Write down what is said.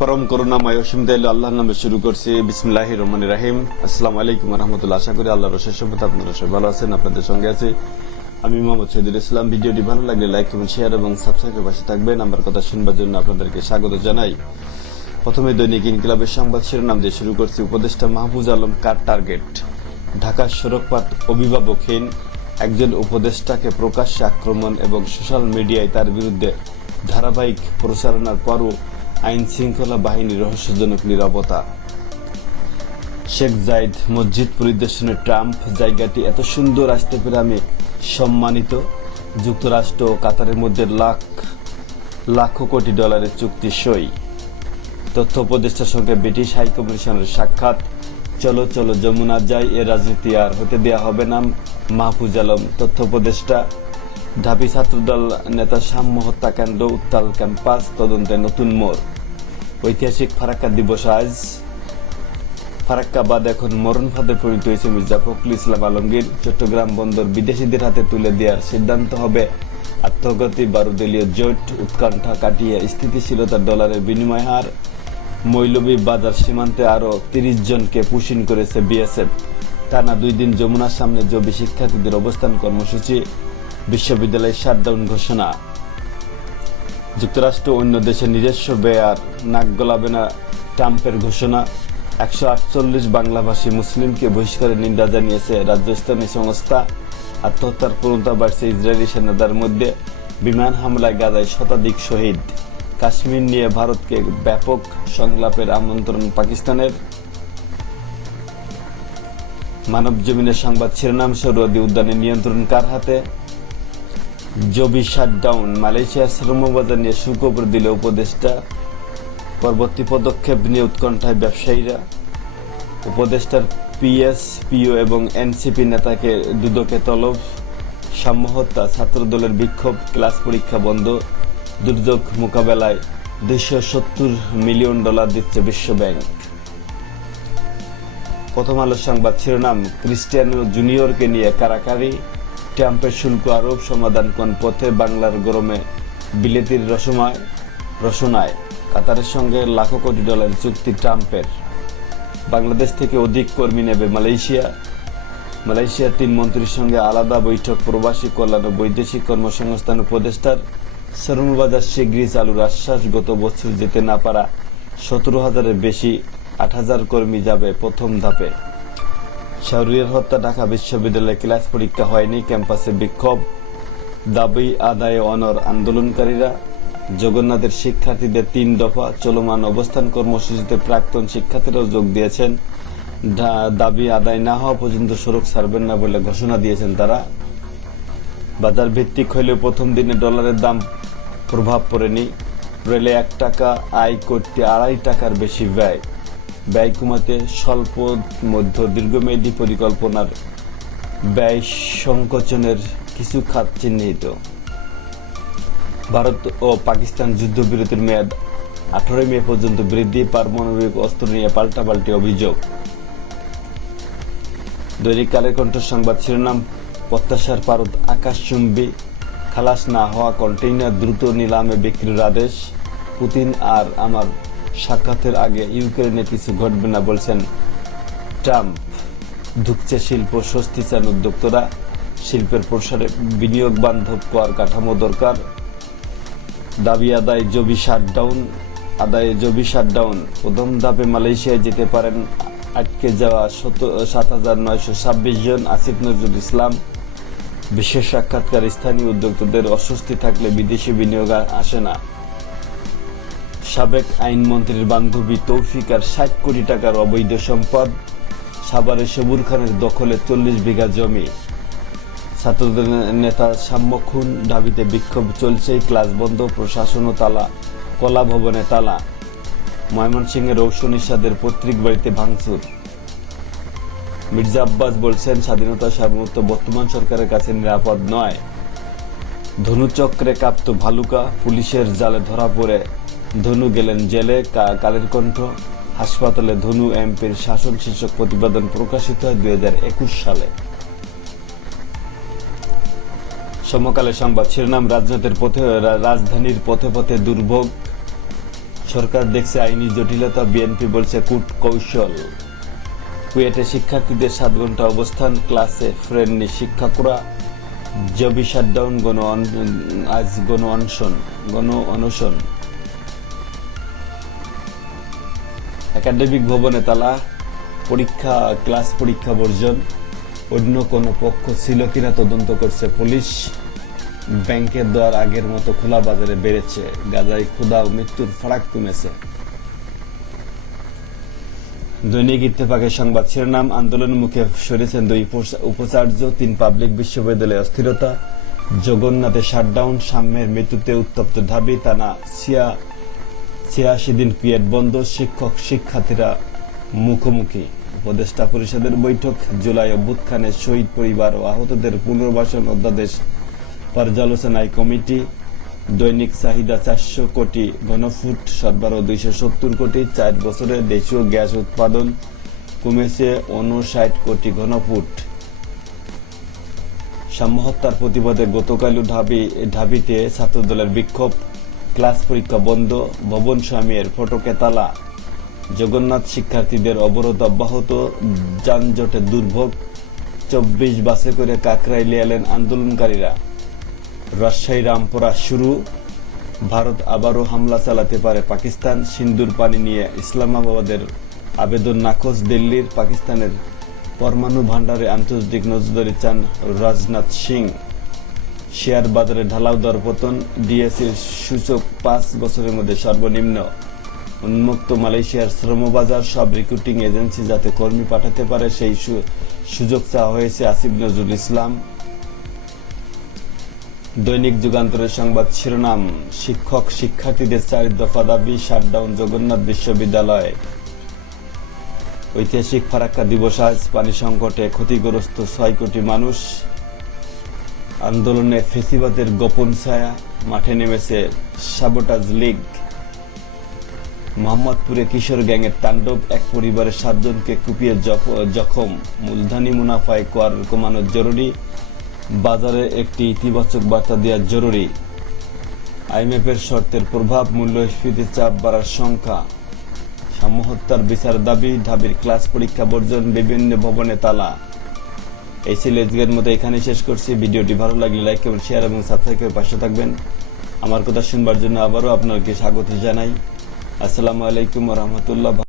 পরম করুণাময় অসীম দয়ালু আল্লাহর নামে শুরু করছি। বিসমিল্লাহ রহমান রাহিম। আসসালাম আলাইকুম রহমতুল্লাহ আশা করি আল্লাহর রসের সম্পদ আপনারা সবাই ভালো আছেন, আপনাদের সঙ্গে আছি। আমি মোহাম্মদ শহীদুল ইসলাম। ভিডিওটি ভালো লাগলে লাইক এবং শেয়ার এবং সাবস্ক্রাইবের পাশে থাকবেন। আমার কথা শুনবার জন্য আপনাদেরকে স্বাগত জানাই। প্রথমে দৈনিক ইনকিলাবের সংবাদ শিরোনাম দিয়ে শুরু করছি। উপদেষ্টা মাহফুজ আলম কার টার্গেট ঢাকার সড়কপাত অভিভাবকহীন একজন উপদেষ্টাকে প্রকাশ্যে আক্রমণ এবং সোশ্যাল মিডিয়ায় তার বিরুদ্ধে ধারাবাহিক প্রচারণার পরও আইন শৃঙ্খলা বাহিনীর রহস্যজনক নিরাপত্তা। শেখ জাইদ মসজিদ পরিদর্শনে ট্রাম্প জায়গাটি এত সুন্দর আসতে পেরে আমি সম্মানিত। যুক্তরাষ্ট্র ও কাতারের মধ্যে লাখ, লাখো কোটি ডলারের চুক্তি সই। তথ্য উপদেষ্টার সঙ্গে ব্রিটিশ হাই কমিশনের সাক্ষাৎ। চলো চলো, যমুনা যাই, এ রাজনীতি আর হতে দেয়া হবে না। মাহফুজ আলম, তথ্য উপদেষ্টা। ঢাবি ছাত্রদল নেতা সাম্য হত্যাকাণ্ড উত্তাল ক্যাম্পাস তদন্তে নতুন মোড়। ঐতিহাসিক ফারাক্কা দিবস আজ। ফারাক্কাবাদ এখন মরণ ফাঁদে পরিণত হয়েছে মির্জা ফখরুল ইসলাম আলমগীর। চট্টগ্রাম বন্দর বিদেশিদের হাতে তুলে দেওয়ার সিদ্ধান্ত হবে। আত্মগতি বারুদলীয় জোট উৎকণ্ঠা কাটিয়ে স্থিতিশীলতার ডলারের বিনিময় হার। মৌলবী বাজার সীমান্তে আরও তিরিশ জনকে পুশিন করেছে বিএসএফ। টানা দুই দিন যমুনার সামনে জবি শিক্ষার্থীদের অবস্থান কর্মসূচি। বিশ্ববিদ্যালয়ের শাটডাউন ঘোষণা। যুক্তরাষ্ট্র অন্য দেশের নিজস্ব বেয়ার নাক গলাবে না ট্রাম্পের ঘোষণা। একশো আটচল্লিশ বাংলাভাষী মুসলিমকে বহিষ্কারের নিন্দা জানিয়েছে রাজ্যস্থানী সংস্থা। আত্মহত্যার প্রবণতা বাড়ছে ইসরায়েলি সেনাদের মধ্যে। বিমান হামলায় গাজায় শতাধিক শহীদ। কাশ্মীর নিয়ে ভারতকে ব্যাপক সংলাপের আমন্ত্রণ পাকিস্তানের। মানব জমিনের সংবাদ শিরোনাম সৌরদী উদ্যানের নিয়ন্ত্রণ কার হাতে? জবি শাটডাউন মালয়েশিয়ার শ্রমবাজার নিয়ে সুখবর দিল উপদেষ্টা। পরবর্তী পদক্ষেপ নিয়ে উৎকণ্ঠায় ব্যবসায়ীরা। উপদেষ্টার পিএস পিও এবং এনসিপি নেতাকে দুদকে তলব। সাম্যহত্যা, ছাত্রদলের বিক্ষোভ, ক্লাস পরীক্ষা বন্ধ। দুর্যোগ মোকাবেলায় দুইশো সত্তর মিলিয়ন ডলার দিচ্ছে বিশ্বব্যাংক প্রথম আলো সংবাদ শিরোনাম, ক্রিস্টিয়ানো জুনিয়রকে নিয়ে কারাকারি। ট্রাম্পের শুল্ক আরোপ সমাধান কোন পথে বাংলার গরমে বিলেতির রসময় রসনায়? কাতারের সঙ্গে লাখো কোটি ডলার চুক্তি ট্রাম্পের। বাংলাদেশ থেকে অধিক কর্মী নেবে মালয়েশিয়া। মালয়েশিয়ার তিন মন্ত্রীর সঙ্গে আলাদা বৈঠক প্রবাসী কল্যাণ ও বৈদেশিক কর্মসংস্থান উপদেষ্টার শ্রমবাজার শীঘ্রই চালুর আশ্বাস, গত বছর যেতে না পারা সতেরো হাজারের বেশি আট হাজার কর্মী যাবে প্রথম ধাপে। শাহরিয়ার হত্যা ঢাকা বিশ্ববিদ্যালয়ে ক্লাস পরীক্ষা হয়নি, ক্যাম্পাসে বিক্ষোভ। দাবি, আদায়ে অনর আন্দোলনকারীরা, জগন্নাথের শিক্ষার্থীদের তিন দফা চলমান অবস্থান কর্মসূচিতে প্রাক্তন শিক্ষার্থীরাও যোগ দিয়েছেন। দাবি, আদায় না হওয়া পর্যন্ত সড়ক ছাড়বেন না বলে ঘোষণা দিয়েছেন তারা। বাজার ভিত্তিক হলেও প্রথম দিনে ডলারের দাম প্রভাব পড়েনি। রেলে এক টাকা, আয় করতে আড়াই টাকার বেশি ব্যয়। ব্যয় কমাতে স্বল্প, মধ্য, দীর্ঘমেয়াদী পরিকল্পনার ব্যয় সংকোচনের কিছু খাত চিহ্নিত। ভারত ও পাকিস্তান যুদ্ধবিরতির মেয়াদ আঠারোই মে পর্যন্ত বৃদ্ধি, পারমাণবিক অস্ত্র নিয়ে পাল্টাপাল্টি অভিযোগ। দৈনিক কালের কণ্ঠ সংবাদ শিরোনাম, প্রত্যাশার পারদ আকাশচুম্বী, খালাস না হওয়া কন্টেইনার দ্রুত নিলামে বিক্রির আদেশ, পুতিন আর আমার সাক্ষাতের আগে ইউক্রেনে কিছু ঘটবে না বলছেন ট্রাম্প। ঢুকছে শিল্প স্বস্তি চান উদ্যোক্তরা। শিল্পের প্রসারে বিনিয়োগ বান্ধব কর কাঠামো দরকার। দাবি আদায় জবি শাটডাউন আদায়ে জবি শাটডাউন প্রথম ধাপে মালয়েশিয়ায় যেতে পারেন আটকে যাওয়া সাত হাজার নয়শো ছাব্বিশ জন আসিফ নজরুল ইসলাম। বিশেষ সাক্ষাৎকার স্থানীয় উদ্যোক্তাদের অস্বস্তি থাকলে বিদেশি বিনিয়োগ আসে না। সাবেক আইনমন্ত্রীর বান্ধবী তৌফিকার ষাট কোটি টাকার অবৈধ সম্পদ, সাভারে সবুর খানের দখলে চল্লিশ বিঘা জমি। ছাত্রদের নেতা সাম্য খুন দাবিতে বিক্ষোভ চলছে, ক্লাস বন্ধ, প্রশাসন ও তালা, কলা ভবনে তালা। ময়মনসিংহের ঔষনিসাদের পৈতৃক বাড়িতে ভাঙচুর। মির্জা আব্বাস বলছেন, স্বাধীনতা সার্বভৌমত্ব বর্তমান সরকারের কাছে নিরাপদ নয়। ধনুচক্রে কাঁপত ভালুকা, পুলিশের জালে ধরা পড়ে। ধনু গেলেন জেলে কালের কণ্ঠ। হাসপাতালে ধনু এমপির শাসন শীর্ষক প্রতিবেদন প্রকাশিত হয় দুই সালে। সমকালে সংবাদ শিরোনাম রাজনীতির পথে রাজধানীর পথে পথে দুর্ভোগ। সরকার দেখছে আইনি জটিলতা, বিএনপি বলছে কূট কৌশল। কুয়েটে শিক্ষার্থীদের সাত ঘণ্টা অবস্থান, ক্লাসে ফ্রেন্ডনি শিক্ষকরা। জবি শাটডাউন, গণ, আজ গণ অনশন গণ অনশন একাডেমিক ভবনে তালা, পরীক্ষা, ক্লাস পরীক্ষা বর্জন। অন্য কোনো পক্ষ ছিল কিনা তদন্ত করছে পুলিশ। ব্যাংকের দ্বার আগের মতো খোলা বাজারে বেড়েছে। গাজায় ক্ষুধা ও মৃত্যুর ফারাক কমেছে দৈনিক ইত্তেফাকের সংবাদ শিরোনাম, আন্দোলন মুখে সরেছেন দুই উপাচার্য, তিন পাবলিক বিশ্ববিদ্যালয়ে অস্থিরতা জগন্নাথে শাটডাউন, সাম্যের মৃত্যুতে উত্তপ্ত ঢাবি টানা ছিয়া ছিয়াশি দিন পিএড বন্ধ, শিক্ষক শিক্ষার্থীরা মুখোমুখি। উপদেষ্টা পরিষদের বৈঠক, জুলাই অভ্যুত্থানে শহীদ পরিবার ও আহতদের পুনর্বাসন অধ্যাদেশ, পর্যালোচনায় কমিটি, দৈনিক চাহিদা চারশো কোটি ঘনফুট সরবরাহ দুইশো সত্তর কোটি, চার বছরে দেশীয় গ্যাস উৎপাদন কমেছে উনষাট কোটি ঘনফুট। সাম্যহত্যার প্রতিবাদে গতকাল ঢাবি, ঢাবিতে ছাত্রদলের বিক্ষোভ। ক্লাস পরীক্ষা বন্ধ, ভবন স্বামীর ফটকে তালা। জগন্নাথ শিক্ষার্থীদের অবরোধ অব্যাহত, যানজটে দুর্ভোগ, চব্বিশ বাসে করে কাকরাইলে এলেন আন্দোলনকারীরা। রাজশাহী রামপুরা শুরু, ভারত আবারও হামলা চালাতে পারে পাকিস্তান, সিন্দুর পানি নিয়ে ইসলামাবাদের আবেদন নাকচ, দিল্লির, পাকিস্তানের পরমাণু ভান্ডারে আন্তর্জাতিক নজরদারি চান রাজনাথ সিং। শেয়ার বাজারে ঢালাও দরপতন ডিএসির সূচক পাঁচ বছরের মধ্যে সর্বনিম্ন। উন্মুক্ত মালয়েশিয়ার শ্রমবাজার সব রিক্রুটিং এজেন্সি যাতে কর্মী পাঠাতে পারে, সেই সুযোগ চাওয়া হয়েছে আসিফ নজরুল ইসলাম। দৈনিক যুগান্তরের সংবাদ শিরোনাম, শিক্ষক শিক্ষার্থীদের চার দফা দাবি, শাটডাউন জগন্নাথ বিশ্ববিদ্যালয়। ঐতিহাসিক ফারাক্কা দিবস আজ, পানি সংকটে ক্ষতিগ্রস্ত ছয় কোটি মানুষ। আন্দোলনে ফেসিবাদের গোপন ছায়া, মাঠে নেমেছে সাবোটাজ লীগ। মোহাম্মদপুরে কিশোর গ্যাংয়ের তাণ্ডব, এক পরিবারের সাতজনকে কুপিয়ে জখম। মূলধানী মুনাফায় কর কমানো জরুরি, বাজারে একটি ইতিবাচক বার্তা দেওয়া জরুরি। আইএমএফের শর্তের প্রভাব, মূল্যস্ফীতির চাপ বাড়ার সংখ্যা সাম্যহত্যার বিচার দাবি, ঢাবির ক্লাস পরীক্ষা বর্জন, বিভিন্ন ভবনে তালা। এই ছিল আজকের মতো এখানে শেষ করছি। ভিডিওটি ভালো লাগলে লাইক এবং শেয়ার এবং সাবস্ক্রাইব করে পাশে থাকবেন। আমার কথা শুনবার জন্য আবারও আপনাকে স্বাগত জানাই। আসসালামু আলাইকুম রহমতুল্লাহ।